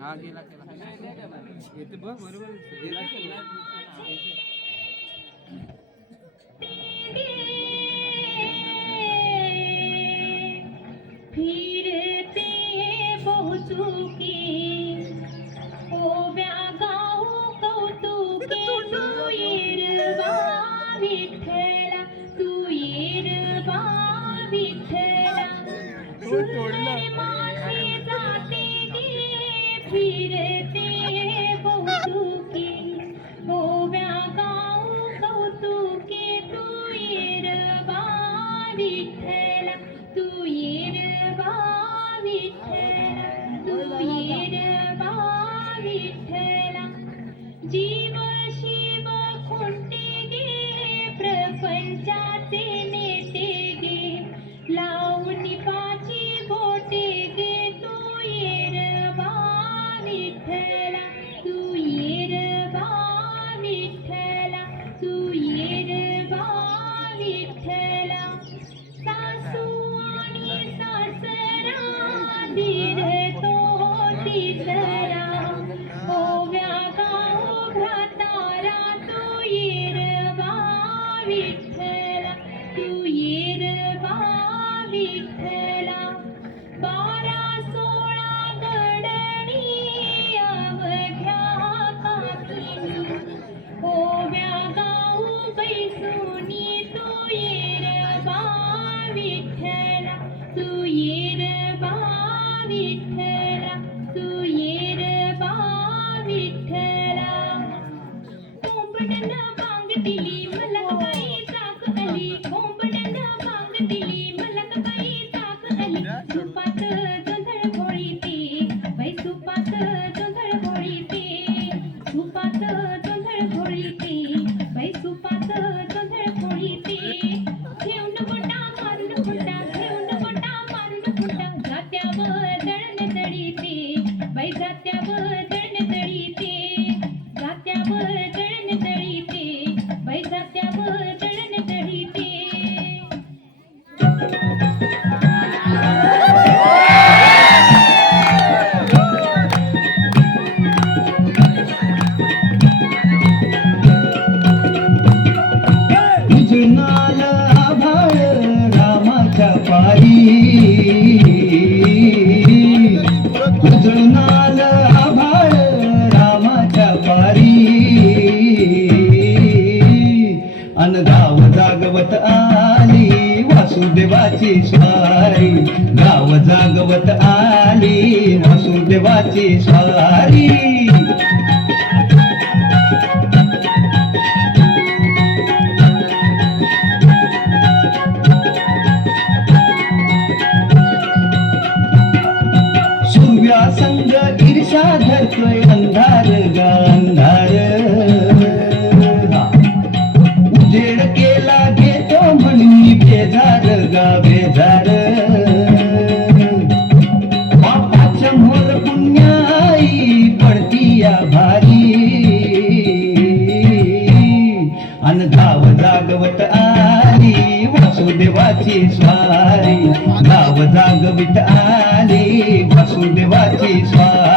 हा गेला केला येते बघ बरोबर. Billy. देवाची स्वारी गाव जागवत आली वासुदेवाची देवाची स्वारी सूर्या संग ईर्षा धरतोय अंधार गाव जाग विटाली वसुदेवाची स्वा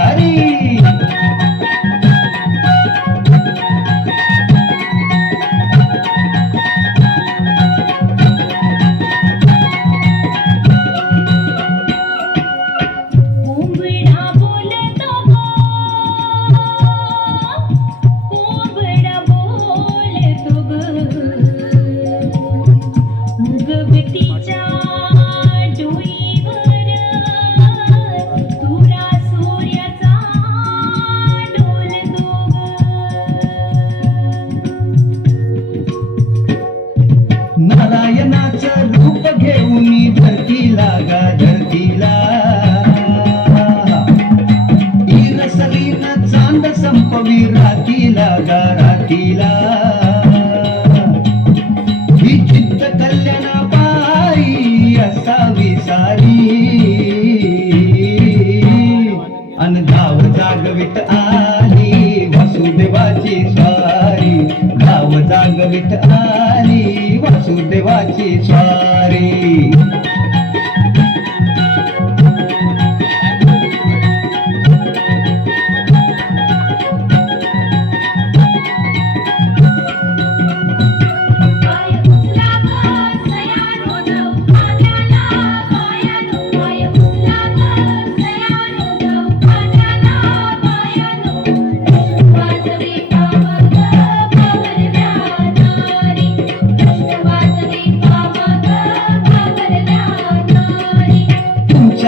जागविट आली वासुदेवाची स्वारी. भाव जागविट आली वासुदेवाची स्वारी.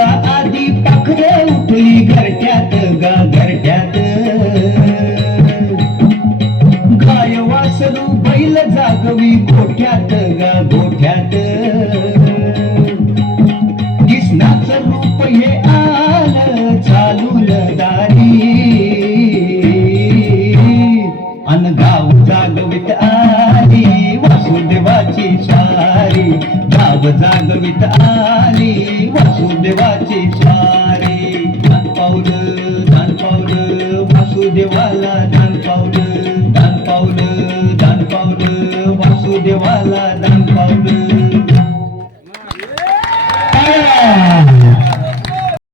आधी उठली घरट्यात गा घरट्यात गाय वासरू बैल जागवी गोठ्यात गा गोठ्यात. कृष्णाचं रूप हे आलं चालून दारी. अन गाव जागवित आली वासुदेवाची सारी गाव जागवित आली वाला